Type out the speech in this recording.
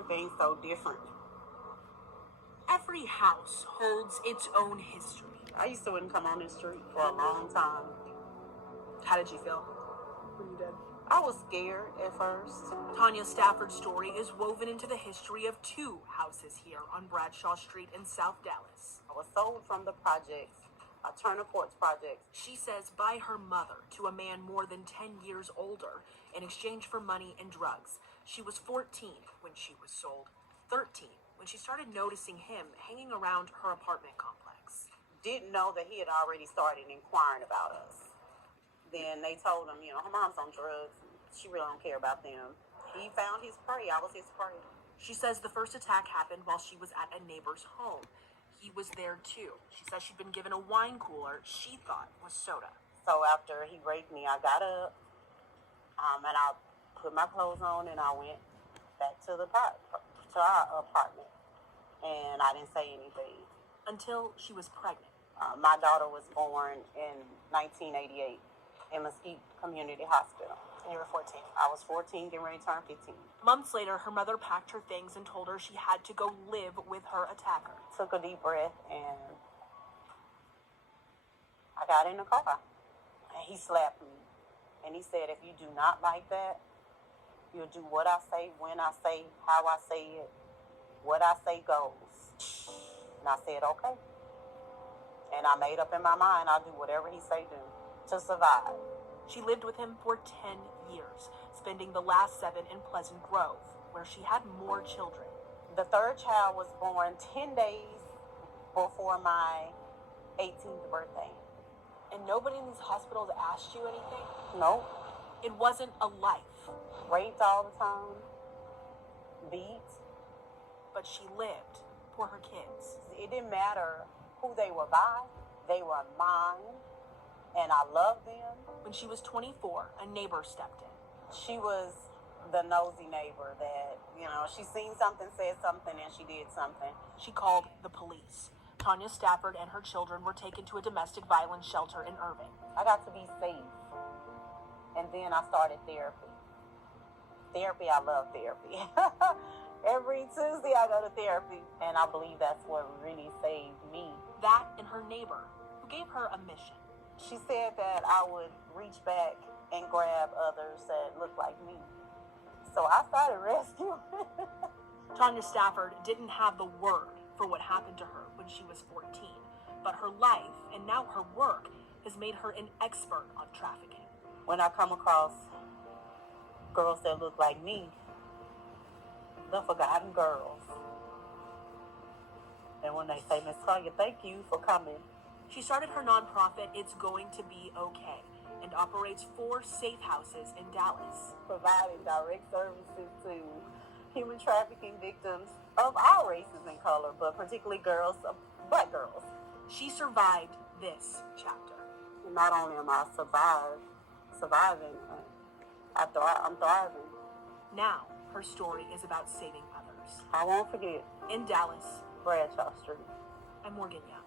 everything's so different. Every house holds its own history. I used to wouldn't come on this street for a long time. How did you feel when you did? I was scared at first. Tanya Stafford's story is woven into the history of 2 houses here on Bradshaw Street in South Dallas. I was sold from the projects, Turner Courts projects. She says by her mother to a man more than 10 years older in exchange for money and drugs. She was 14 when she was sold, 13 when she started noticing him hanging around her apartment complex. Didn't know that he had already started inquiring about us. Then they told him, her mom's on drugs. She really don't care about them. He found his prey. I was his prey. She says the first attack happened while she was at a neighbor's home. He was there too. She says she'd been given a wine cooler she thought was soda. So after he raped me, I got up, and I put my clothes on, and I went back to our apartment, and I didn't say anything. Until she was pregnant. My daughter was born in 1988 in Mesquite Community Hospital. And you were 14. I was 14, getting ready to turn 15. Months later, her mother packed her things and told her she had to go live with her attacker. Took a deep breath, and I got in the car. And he slapped me. And he said, if you do not like that, you'll do what I say, when I say, how I say it. What I say goes. And I said, okay. And I made up in my mind, I'll do whatever he say do to survive. She lived with him for 10 years, spending the last 7 in Pleasant Grove, where she had more children. The 3rd child was born 10 days before my 18th birthday. And nobody in these hospitals asked you anything? Nope. It wasn't a life. Raped all the time. Beat. But she lived for her kids. It didn't matter who they were by. They were mine. And I loved them. When she was 24, a neighbor stepped in. She was the nosy neighbor that, she seen something, said something, and she did something. She called the police. Tanya Stafford and her children were taken to a domestic violence shelter in Irving. I got to be safe. And then I started therapy. I love therapy. Every Tuesday I go to therapy, and I believe that's what really saved me. That and her neighbor, who gave her a mission. She said that I would reach back and grab others that look like me. So I started rescuing. Tanya Stafford didn't have the word for what happened to her when she was 14, but her life and now her work has made her an expert on trafficking. When I come across girls that look like me, the forgotten girls, and when they say, Miss Tanya, thank you for coming. She started her nonprofit, It's Going to Be Okay, and operates 4 safe houses in Dallas. Providing direct services to human trafficking victims of all races and color, but particularly girls, black girls. She survived this chapter. Not only am I surviving, I'm thriving. Now, her story is about saving others. I won't forget. In Dallas, Bradshaw Street. I'm Morgan Young.